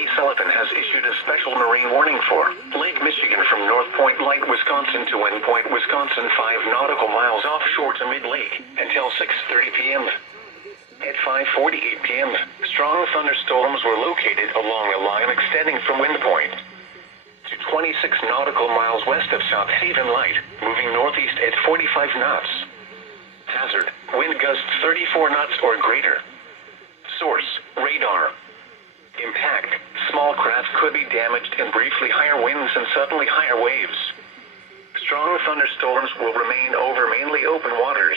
Milwaukee, Sullivan has issued a special marine warning for Lake Michigan from North Point Light, Wisconsin to Wind Point, Wisconsin, 5 nautical miles offshore to mid-lake, until 6:30 p.m. At 5:48 p.m., strong thunderstorms were located along a line extending from Wind Point to 26 nautical miles west of South Haven Light, moving northeast at 45 knots. Hazard: wind gusts 34 knots or greater. Source: radar. Impact: small craft could be damaged and briefly higher winds and suddenly higher waves. Strong thunderstorms will remain over mainly open waters.